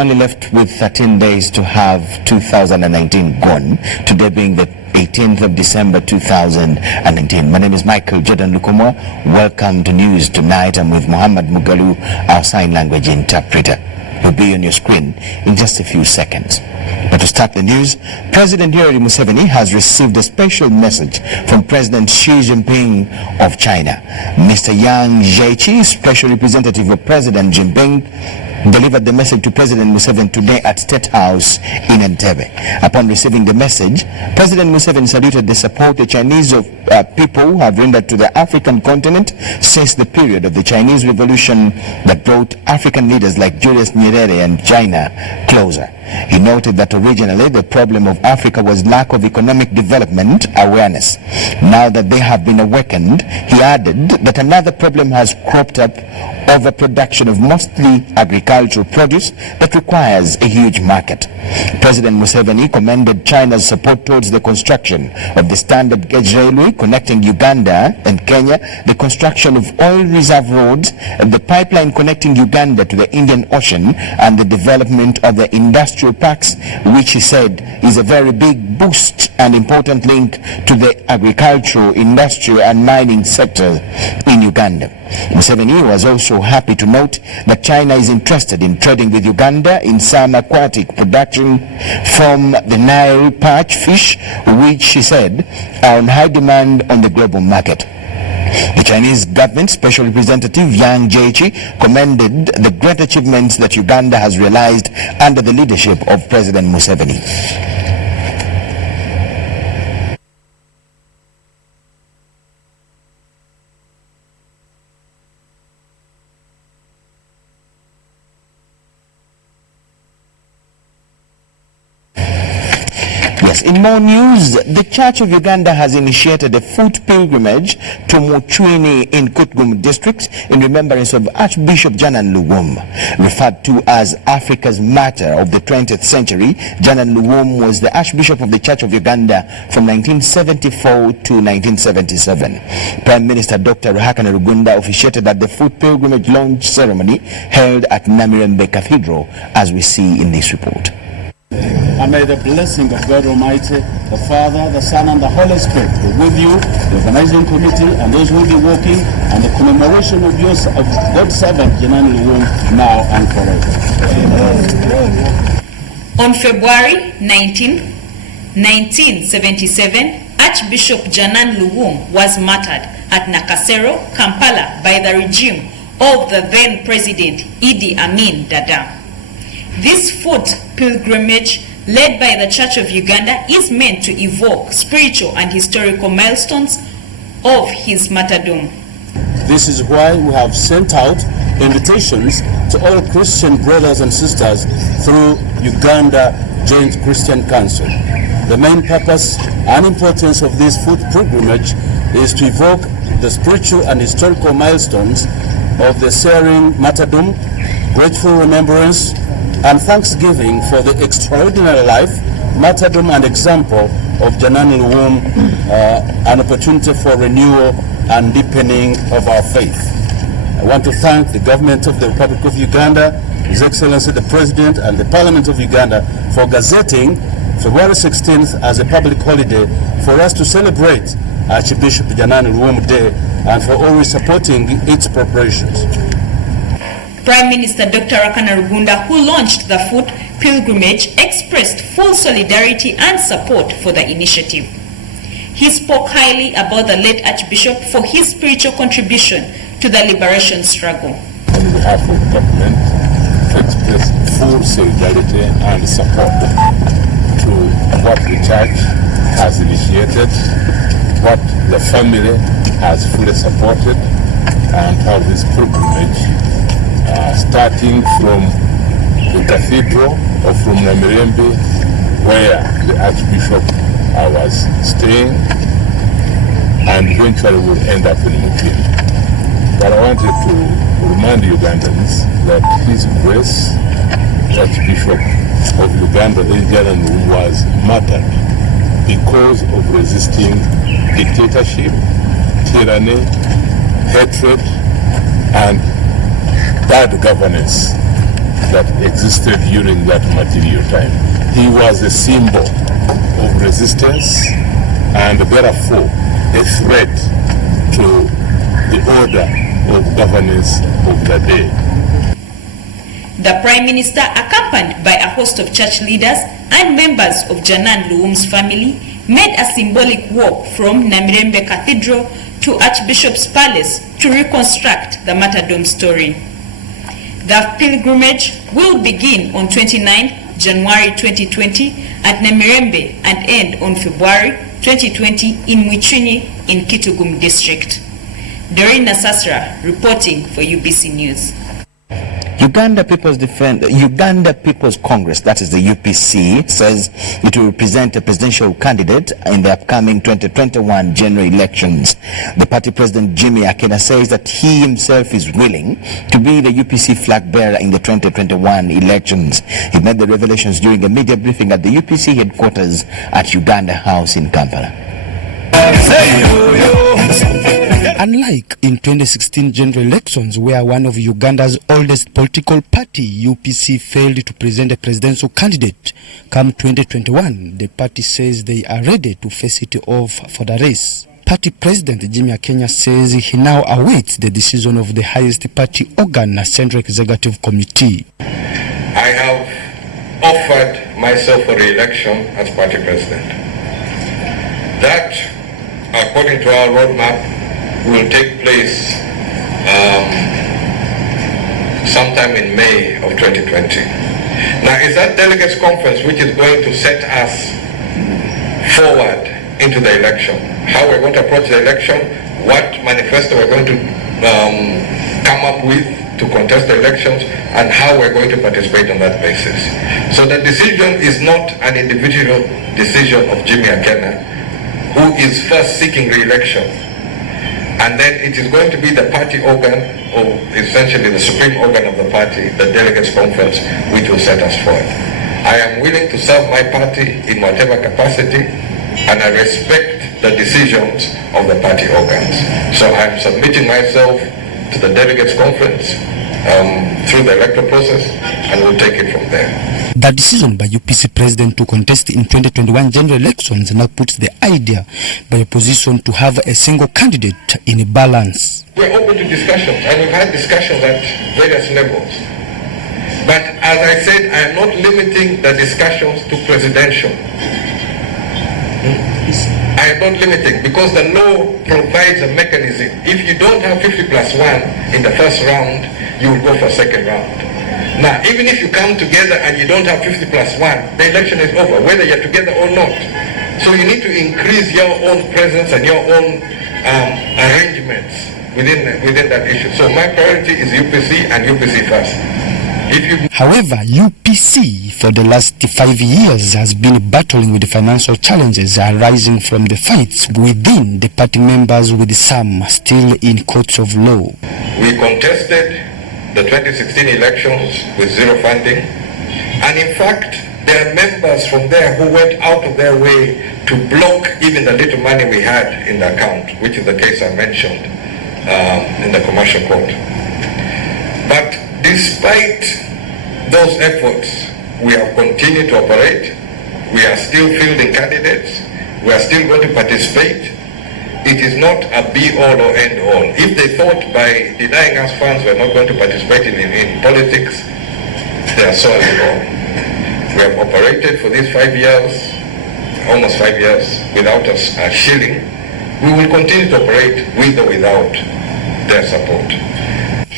only left with 13 days to have 2019 gone, today being the 18th of December 2019. My name is Michael Jordan Lukomo. Welcome to News Tonight. I'm with Muhammad Mugalu, our sign language interpreter. He'll be on your screen in just a few seconds. But to start the news, President Yoweri Museveni has received a special message from President Xi Jinping of China. Mr. Yang Jiechi, special representative of President Jinping, delivered the message to President Museveni today at State House in Entebbe. Upon receiving the message, President Museveni saluted the support the Chinese people have rendered to the African continent since the period of the Chinese Revolution that brought African leaders like Julius Nyerere and China closer. He noted that originally the problem of Africa was lack of economic development awareness. Now that they have been awakened, he added that another problem has cropped up: overproduction of mostly agricultural produce that requires a huge market. President Museveni commended China's support towards the construction of the standard gauge railway connecting Uganda and Kenya, the construction of oil reserve roads, the pipeline connecting Uganda to the Indian Ocean, and the development of the industrial parks, which he said is a very big boost and important link to the agricultural, industrial and mining sector in Uganda. Museveni was also happy to note that China is interested in trading with Uganda in some aquatic production from the Nile perch fish, which he said are on high demand on the global market. The Chinese government special representative Yang Jiechi commended the great achievements that Uganda has realized under the leadership of President Museveni. In more news, the Church of Uganda has initiated a foot pilgrimage to Muchwini in Kutgum district in remembrance of Archbishop Janan Luwum. Referred to as Africa's martyr of the 20th century, Janan Luwum was the Archbishop of the Church of Uganda from 1974 to 1977. Prime Minister Dr. Ruhakana Rugunda officiated at the foot pilgrimage launch ceremony held at Namirembe Cathedral, as we see in this report. And may the blessing of God Almighty, the Father, the Son, and the Holy Spirit be with you, the organizing committee, and those who will be working on the commemoration of God's servant, Janan Luwum, now and forever. On February 19, 1977, Archbishop Janan Luwum was martyred at Nakasero, Kampala, by the regime of the then President Idi Amin Dada. This foot pilgrimage, led by the Church of Uganda, is meant to evoke spiritual and historical milestones of his martyrdom. This is why we have sent out invitations to all Christian brothers and sisters through Uganda Joint Christian Council. The main purpose and importance of this foot pilgrimage is to evoke the spiritual and historical milestones of the searing martyrdom, grateful remembrance, and thanksgiving for the extraordinary life, martyrdom, and example of Janan Luwum, an opportunity for renewal and deepening of our faith. I want to thank the government of the Republic of Uganda, His Excellency the President, and the Parliament of Uganda for gazetting February 16th as a public holiday for us to celebrate Archbishop Janan Luwum Day and for always supporting its preparations. Prime Minister Dr. Ruhakana Rugunda, who launched the foot pilgrimage, expressed full solidarity and support for the initiative. He spoke highly about the late Archbishop for his spiritual contribution to the liberation struggle. On behalf of the government, to express full solidarity and support to what the Church has initiated, what the family has fully supported, and how this pilgrimage, starting from the cathedral or from Namirembe, where the Archbishop was staying, and eventually will end up in Muchwini. But I wanted to remind Ugandans that His Grace, Archbishop of Uganda, Janan Luwum, was martyred because of resisting dictatorship, tyranny, hatred, and bad governance that existed during that material time. He was a symbol of resistance and therefore a threat to the order of governance of the day. The Prime Minister, accompanied by a host of church leaders and members of Janan Luwum's family, made a symbolic walk from Namirembe Cathedral to Archbishop's Palace to reconstruct the martyrdom story. The pilgrimage will begin on 29 January 2020 at Namirembe and end on February 2020 in Mwichini in Kitugum District. Doreen Nasasra reporting for UBC News. Uganda People's Congress, that is the UPC, says it will represent a presidential candidate in the upcoming 2021 general elections. The party president Jimmy Akena says that he himself is willing to be the UPC flag bearer in the 2021 elections. He made the revelations during a media briefing at the UPC headquarters at Uganda House in Kampala. Unlike in 2016 general elections, where one of Uganda's oldest political party, UPC, failed to present a presidential candidate, come 2021, the party says they are ready to face it off for the race. Party President Jimmy Akenya says he now awaits the decision of the highest party organ, Central Executive Committee. I have offered myself for re-election as party president. That, according to our roadmap, will take place sometime in May of 2020. Now, it's that delegates conference which is going to set us forward into the election. How we're going to approach the election, what manifesto we're going to come up with to contest the elections, and how we're going to participate on that basis. So the decision is not an individual decision of Jimmy Akena, who is first seeking re-election. And then it is going to be the party organ, or essentially the supreme organ of the party, the delegates conference, which will set us forward. I am willing to serve my party in whatever capacity, and I respect the decisions of the party organs. So I am submitting myself to the delegates conference through the electoral process, and we'll take it from there. The decision by UPC president to contest in 2021 general elections now puts the idea by opposition to have a single candidate in a balance. We're open to discussions, and we've had discussions at various levels. But as I said, I am not limiting the discussions to presidential. I am not limiting, because the law provides a mechanism. If you don't have 50+1 in the first round, you will go for second round. Now, even if you come together and you don't have 50+1, the election is over, whether you're together or not. So you need to increase your own presence and your own arrangements within that issue. So my priority is UPC and UPC first. However, UPC for the last 5 years has been battling with the financial challenges arising from the fights within the party members, with some still in courts of law. We contested the 2016 elections with zero funding, and in fact there are members from there who went out of their way to block even the little money we had in the account, which is the case I mentioned in the commercial court. But despite those efforts, we have continued to operate. We are still fielding candidates. We are still going to participate. It is not a be-all or end-all. If they thought by denying us funds we're not going to participate in politics, they are sorely wrong. We have operated for these 5 years, almost 5 years, without a shilling. We will continue to operate with or without their support.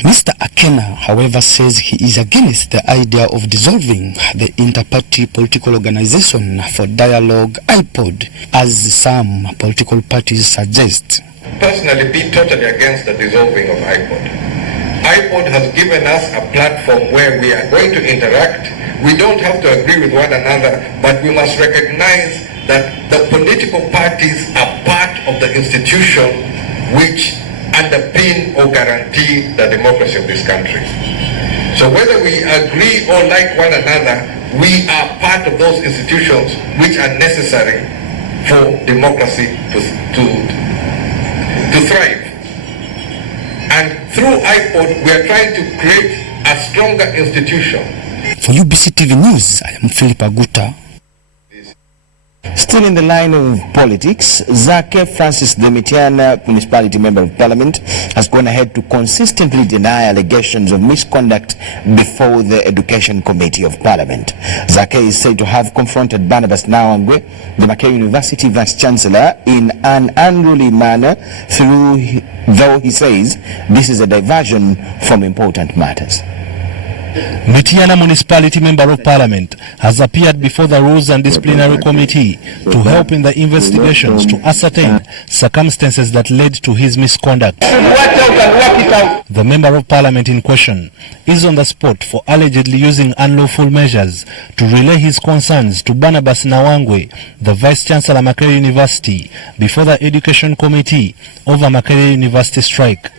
Mr. Akena, however, says he is against the idea of dissolving the inter-party political organization for dialogue, IPOD, as some political parties suggest. Personally, be totally against the dissolving of IPOD. IPOD has given us a platform where we are going to interact. We don't have to agree with one another, but we must recognize that the political parties are part of the institution which underpin or guarantee the democracy of this country. So whether we agree or like one another, we are part of those institutions which are necessary for democracy to thrive. And through IPOD, we are trying to create a stronger institution For UBC TV News, I am Philip Aguta. Still in the line of politics, Zake Francis, the Mitiana Municipality Member of Parliament, has gone ahead to consistently deny allegations of misconduct before the Education Committee of Parliament. Zake is said to have confronted Barnabas Nawangwe, the Makerere University Vice-Chancellor, in an unruly manner, though he says this is a diversion from important matters. Mitiana Municipality Member of Parliament has appeared before the Rules and Disciplinary Committee to help in the investigations to ascertain circumstances that led to his misconduct. The Member of Parliament in question is on the spot for allegedly using unlawful measures to relay his concerns to Barnabas Nawangwe, the Vice-Chancellor Makerere University, before the Education Committee over Makerere University strike.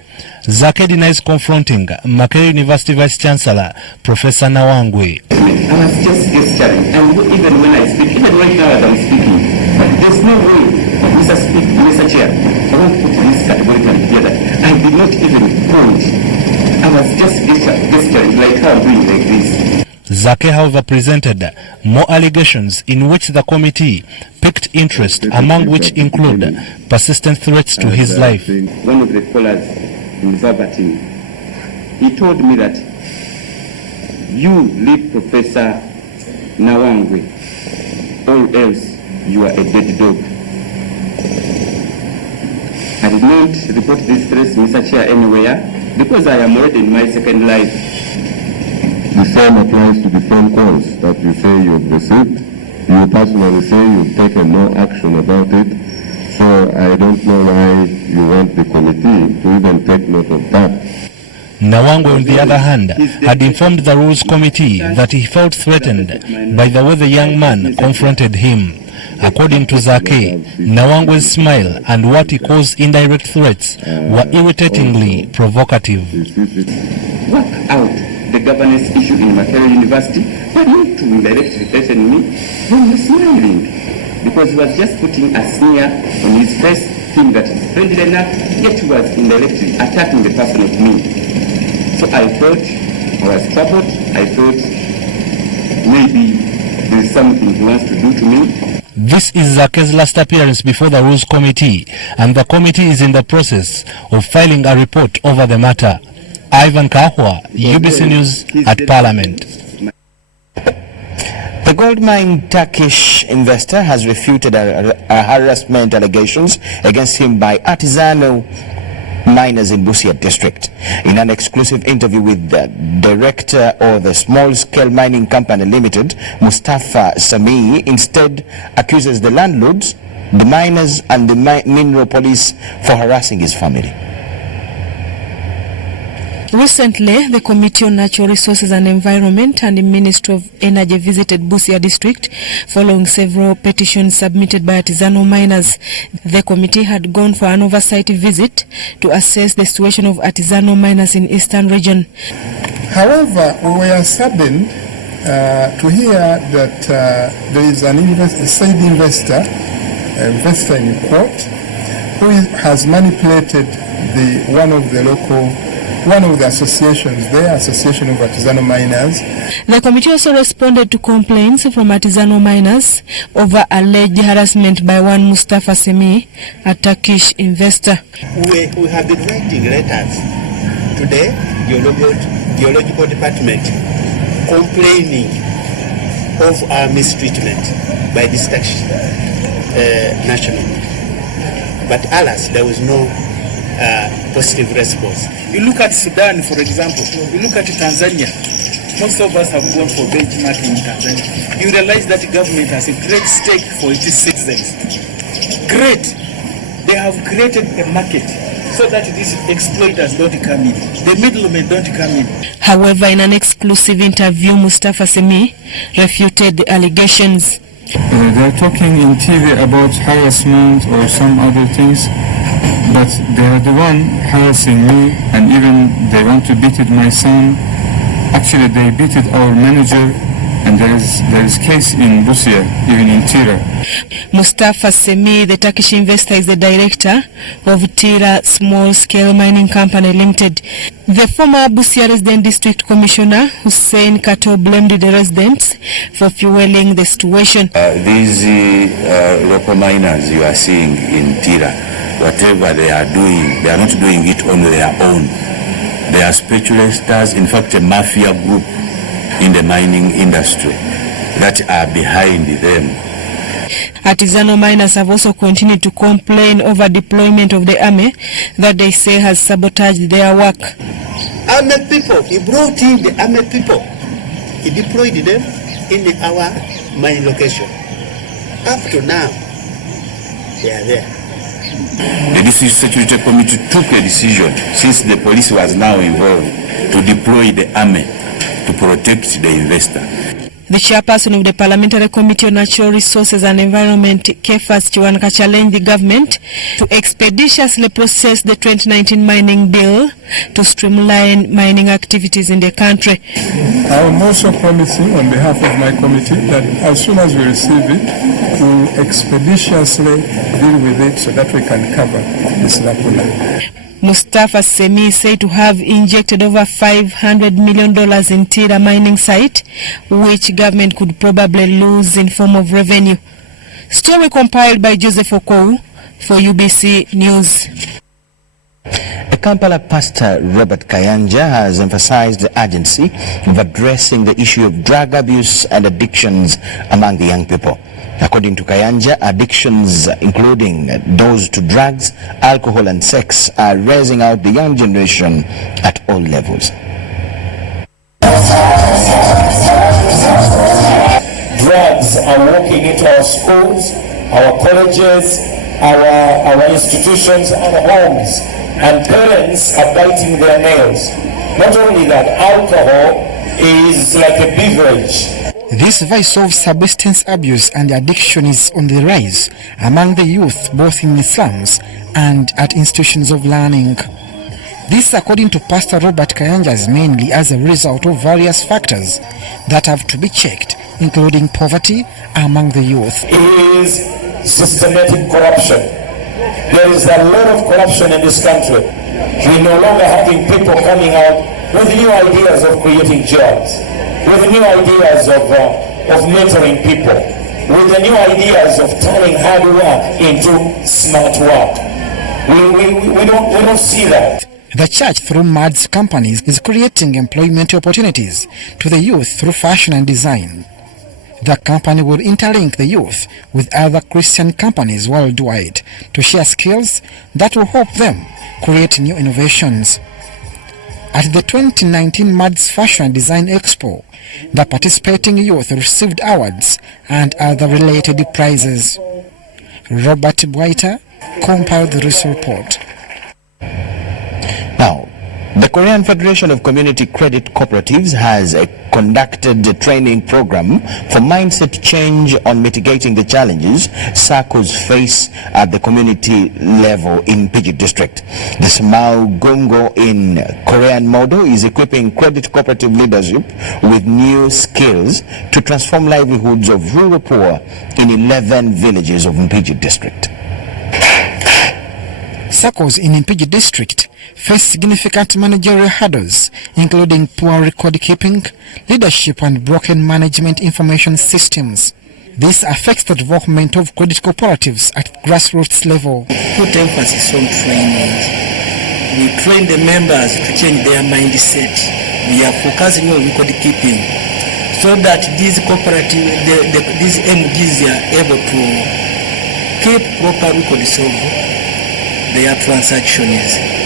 Zake denies confronting Makerere University Vice-Chancellor Professor Nawangwe. I was just gesturing, and even when I speak, even right now as I'm speaking, there's no way, Mr. Chair, I want to put this categorically together. I did not even point. I was just gesturing like how I'm doing like this. Zake, however, presented more allegations in which the committee picked interest, among which include persistent threats to his life. One of the callers in verbatim, he told me that you leave Professor Nawangwe, or else you are a dead dog. I did not report this threats, Mr. Chair, anywhere because I am already in my second life. The same applies to the phone calls that you say you've received. You personally say you've taken no action about it. So I don't know why you want the committee to even take note of that. Nawangwe, on the other hand, had informed the Rules Committee that he felt threatened by the way the young man confronted him. According to Zake, Nawangwe's smile and what he calls indirect threats were irritatingly provocative. Work out the governance issue in Makerere University, but not to indirectly threaten me when you're smiling. Because he was just putting a sneer on his face, thinking that he's friendly enough, yet he was indirectly attacking the person of me. So I thought, I was troubled, I thought maybe there's something he wants to do to me. This is Zake's last appearance before the Rules Committee, and the committee is in the process of filing a report over the matter. Ivan Kahwa, UBC News at Parliament. The gold mine Turkish investor has refuted harassment allegations against him by artisanal miners in Busia district. In an exclusive interview with the director of the small-scale mining company limited, Mustafa Sami, instead accuses the landlords, the miners and the mineral police for harassing his family. Recently, the Committee on Natural Resources and Environment and the Ministry of Energy visited Busia district following several petitions submitted by artisanal miners. The committee had gone for an oversight visit to assess the situation of artisanal miners in Eastern region. However, we were saddened to hear that there is a said investor in court who has manipulated one of the associations there, Association of Artisanal Miners. The committee also responded to complaints from artisanal miners over alleged harassment by one Mustafa Semi, a Turkish investor. We have been writing letters to the geological department complaining of our mistreatment by this Turkish national. But alas, there was no positive response. You look at Sudan, for example. You look at Tanzania. Most of us have gone for benchmarking in Tanzania. You realize that the government has a great stake for its citizens. Great. They have created a market so that these exploiters don't come in. The middlemen don't come in. However, in an exclusive interview, Mustafa Semi refuted the allegations. They're talking in TV about harassment or some other things, but they are the one harassing me, and even they want to beat my son. Actually, they beat our manager And there is case in Busia, even in Tira. Mustafa Semi, the Turkish investor, is the director of Tira Small Scale Mining Company Limited. The former Busia Resident District Commissioner Hussein Kato blamed the residents for fueling the situation. These local miners you are seeing in Tira, whatever they are doing, they are not doing it on their own. They are speculators, in fact a mafia group in the mining industry that are behind them. Artisanal miners have also continued to complain over deployment of the army that they say has sabotaged their work. Armed people, he brought in the armed people. He deployed them in our mine location. Up to now, they are there. The District Security Committee took a decision, since the police was now involved, to deploy the army to protect the investor. The chairperson of the Parliamentary Committee on Natural Resources and Environment, Kefas Chiwanaka, challenged the government to expeditiously process the 2019 mining bill to streamline mining activities in the country. I am also promising on behalf of my committee that as soon as we receive it, we will expeditiously deal with it so that we can cover this lacuna. Mustafa Semi is said to have injected over $500 million in Tira mining site, which government could probably lose in form of revenue. Story compiled by Joseph Okou for UBC News. A Kampala pastor, Robert Kayanja, has emphasized the urgency of addressing the issue of drug abuse and addictions among the young people. According to Kayanja, addictions, including those to drugs, alcohol and sex, are raising out the young generation at all levels. Drugs are walking into our schools, our colleges, our institutions and homes, and parents are biting their nails. Not only that, alcohol is like a beverage. This vice of substance abuse and addiction is on the rise among the youth, both in the slums and at institutions of learning. This, according to Pastor Robert Kayanja, is mainly as a result of various factors that have to be checked, including poverty among the youth. It is systematic corruption. There is a lot of corruption in this country. We're no longer having people coming out with new ideas of creating jobs, with new ideas of mentoring people, with the new ideas of turning hard work into smart work. We don't see that. The church, through MADS companies, is creating employment opportunities to the youth through fashion and design. The company will interlink the youth with other Christian companies worldwide to share skills that will help them create new innovations. At the 2019 MADS Fashion and Design Expo, the participating youth received awards and other related prizes. Robert Bwaita compiled this report. Now, the Korean Federation of Community Credit Cooperatives has conducted a training program for mindset change on mitigating the challenges SACCOs face at the community level in Pijik district. The Smau Gongo in Korean model is equipping credit cooperative leadership with new skills to transform livelihoods of rural poor in 11 villages of Pijik district. SACCOs in Impiji district face significant managerial hurdles, including poor record keeping, leadership and broken management information systems. This affects the development of credit cooperatives at grassroots level. Put emphasis on training. We train the members to change their mindset. We are focusing on record keeping so that these cooperatives, these MGs are able to keep proper records of their transactions.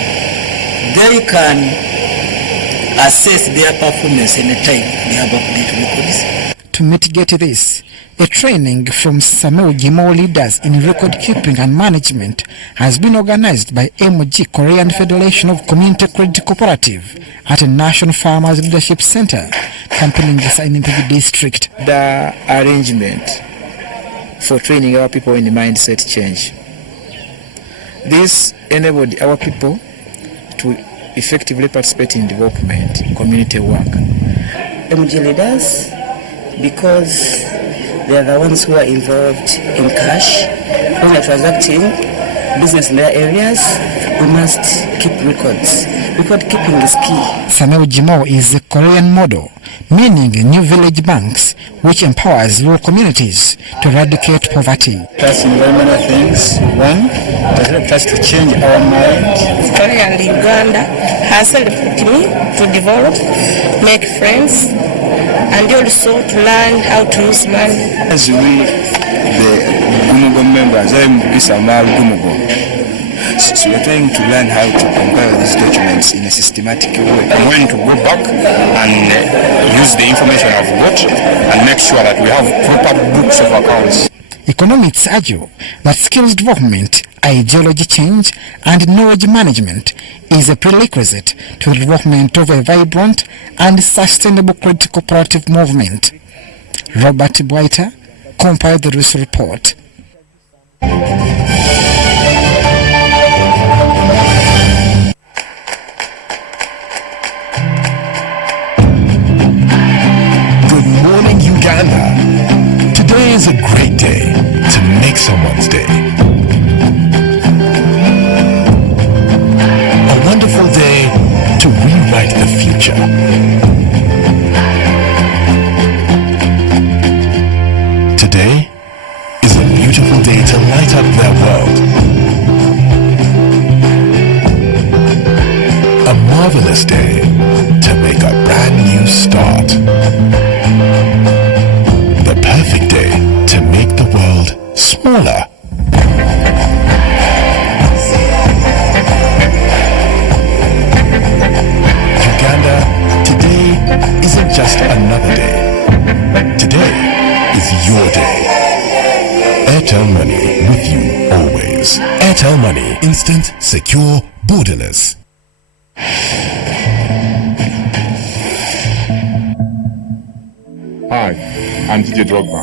They can assess their performance anytime they have updated records. To mitigate this, a training from Sameu Gimo leaders in record keeping and management has been organized by MG Korean Federation of Community Credit Cooperative at a National Farmers Leadership Center, Kampiling in the district. The arrangement for training our people in the mindset change. This enabled our people to effectively participate in development, community work. MG leaders because they are the ones who are involved in cash. When we are transacting business in their areas, we must keep records. Record keeping is key. Sameo Jimo is a Korean model, meaning new village banks, which empowers rural communities to eradicate poverty. That's in very many things. One, it helps us to change our mind. Korea and Uganda has helped me to develop, make friends, and also to learn how to use money. As we, the Gumugo members, I'm Bisamal Gumugo. So we're trying to learn how to compile these documents in a systematic way. I'm going to go back and use the information I've got and make sure that we have proper books of accounts. Economists argue that skills development, ideology change, and knowledge management is a prerequisite to the development of a vibrant and sustainable credit cooperative movement. Robert Bwaita compiled the research report. Today is a great day to make someone's day. A wonderful day to rewrite the future. Today is a beautiful day to light up their world. A marvelous day to make a brand new start. The perfect day to make the world smaller. Uganda, today isn't just another day. Today is your day. Airtel Money, with you always. Airtel Money, instant, secure, borderless. Hi, I'm DJ Drogba.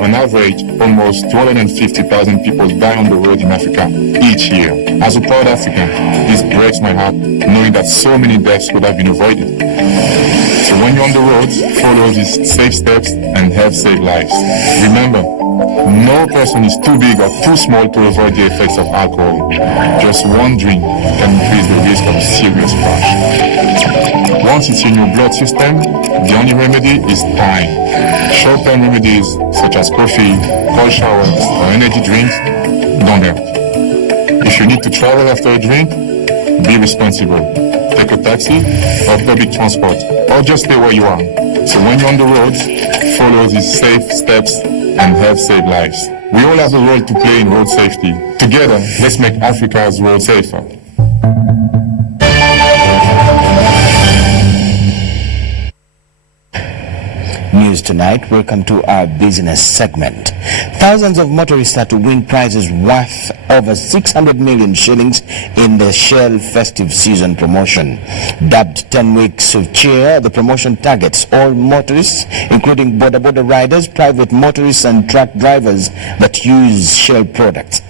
On average, almost 250,000 people die on the road in Africa each year. As a proud African, this breaks my heart knowing that so many deaths could have been avoided. So when you're on the road, follow these safe steps and help save lives. Remember, no person is too big or too small to avoid the effects of alcohol. Just one drink can increase the risk of a serious crash. Once it's in your blood system, the only remedy is time. Short-term remedies such as coffee, cold showers, or energy drinks don't help. If you need to travel after a drink, be responsible. Take a taxi or public transport, or just stay where you are. So when you're on the roads, follow these safe steps and help save lives. We all have a role to play in road safety. Together, let's make Africa's road safer. News tonight. Welcome to our business segment. Thousands of motorists are to win prizes worth over 600 million shillings in the Shell festive season promotion. Dubbed 10 Weeks of Cheer, the promotion targets all motorists, including border riders, private motorists and truck drivers that use Shell products.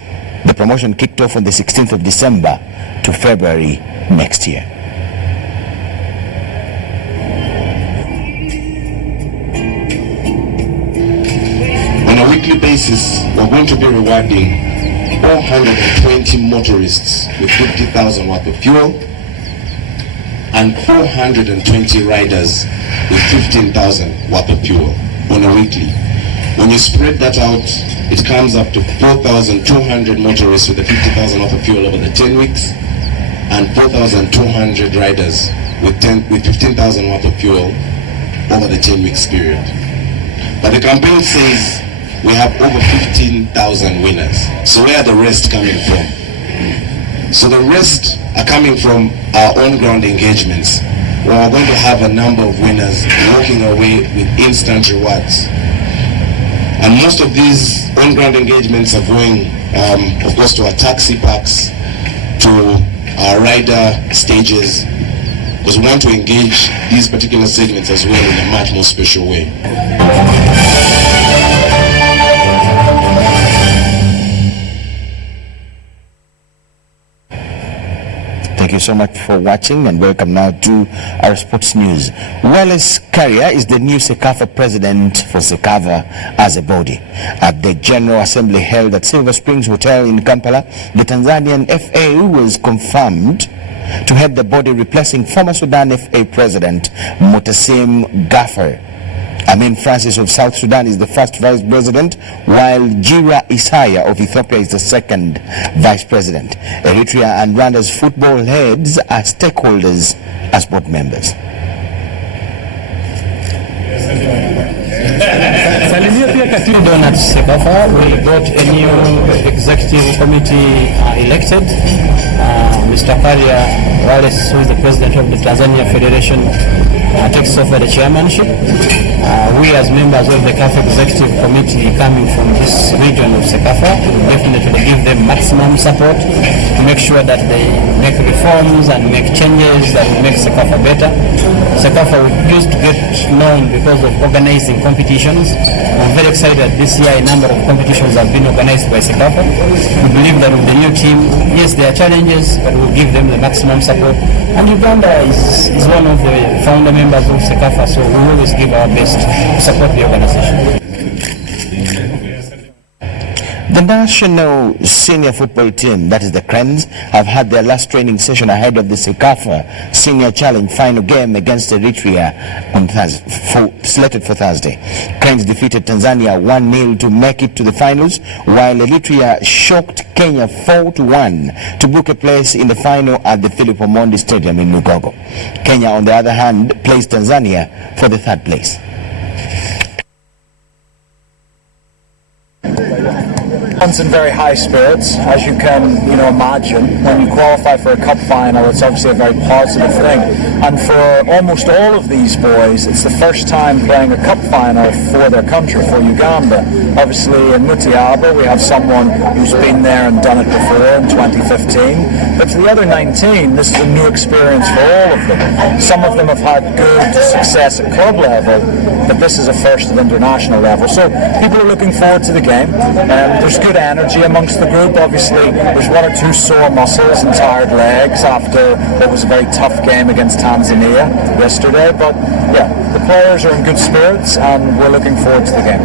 The promotion kicked off on the 16th of December to February next year. On a weekly basis, we're going to be rewarding 420 motorists with 50,000 worth of fuel and 420 riders with 15,000 worth of fuel on a weekly. When you spread that out, it comes up to 4,200 motorists with the 50,000 worth of fuel over the 10 weeks and 4,200 riders with 15,000 worth of fuel over the 10 weeks period. But the campaign says we have over 15,000 winners. So where are the rest coming from? So the rest are coming from our on-ground engagements, where we're going to have a number of winners walking away with instant rewards. And most of these on-ground engagements are going, of course, to our taxi parks, to our rider stages, because we want to engage these particular segments as well in a much more special way. Thank you so much for watching and welcome now to our sports news. Wallace Karia is the new SECAFA president for SECAFA as a body. At the General Assembly held at Silver Springs Hotel in Kampala, the Tanzanian FA was confirmed to head the body, replacing former Sudan FA president Mutasim Gaffer. Amin Francis of South Sudan is the first vice president, while Jira Isaiah of Ethiopia is the second vice president. Eritrea and Rwanda's football heads are stakeholders as board members. Donuts SECAFA, we got a new executive committee elected. Mr. Karia Wallace, who is the president of the Tanzania Federation, takes over the chairmanship. We as members of the CAF executive committee coming from this region of SECAFA definitely give them maximum support to make sure that they make reforms and make changes that will make SECAFA better. SECAFA used to get known because of organizing competitions. I'm very excited this year a number of competitions have been organized by SECAFA. We believe that with the new team, yes, there are challenges, but we'll give them the maximum support. And Uganda is one of the founder members of SECAFA, so we always give our best to support the organization. The national senior football team, that is the Cranes, have had their last training session ahead of the SECAFA Senior Challenge final game against Eritrea on slated for Thursday. Cranes defeated Tanzania 1-0 to make it to the finals, while Eritrea shocked Kenya 4-1 to book a place in the final at the Philip Omondi Stadium in Mugogo. Kenya, on the other hand, placed Tanzania for the third place. In very high spirits, as you can imagine. When you qualify for a cup final, it's obviously a very positive thing, and for almost all of these boys, it's the first time playing a cup final for their country, for Uganda. Obviously in Mutiaba we have someone who's been there and done it before in 2015, but for the other 19 this is a new experience for all of them. Some of them have had good success at club level, but this is a first at international level, so people are looking forward to the game. There's good energy amongst the group. Obviously there's one or two sore muscles and tired legs after what was a very tough game against Tanzania yesterday, but yeah, the players are in good spirits and we're looking forward to the game.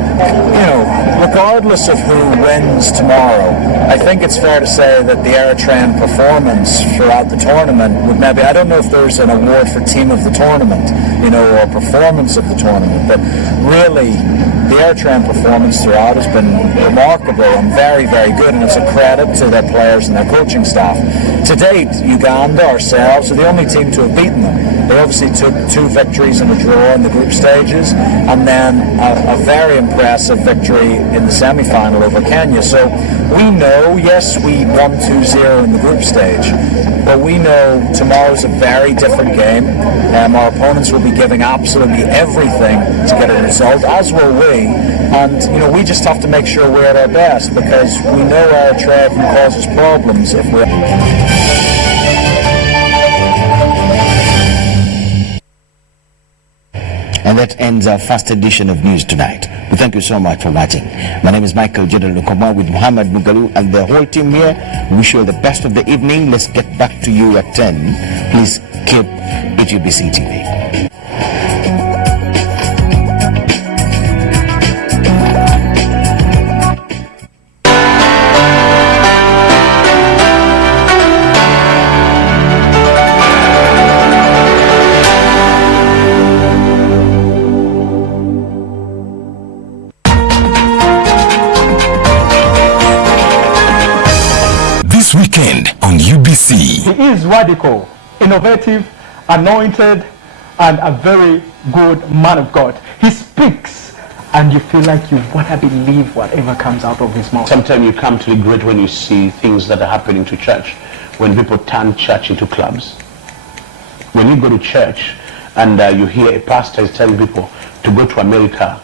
Regardless of who wins tomorrow, I think it's fair to say that the Eritrean performance throughout the tournament would maybe, I don't know if there's an award for team of the tournament, or performance of the tournament, but really the Eritrean performance throughout has been remarkable and very, very good, and it's a credit to their players and their coaching staff. To date, Uganda, ourselves, are the only team to have beaten them. They obviously took 2 victories and a draw in the group stages, and then a very impressive victory in the semi-final over Kenya. So we know, yes, we won 2-0 in the group stage, but we know tomorrow's a very different game. Our opponents will be giving absolutely everything to get a result, as will we. And we just have to make sure we're at our best, because we know Eritrea can cause us problems if we're... And that ends our first edition of News Tonight. We thank you so much for watching. My name is Michael Jordan Lukoma with Muhammad Mugalu and the whole team here. Wish you the best of the evening. Let's get back to you at 10. Please keep it UBC TV. Weekend on UBC. He is radical, innovative, anointed, and a very good man of God. He speaks and you feel like you want to believe whatever comes out of his mouth. Sometimes you come to regret when you see things that are happening to church, when people turn church into clubs. When you go to church and you hear a pastor is telling people to go to America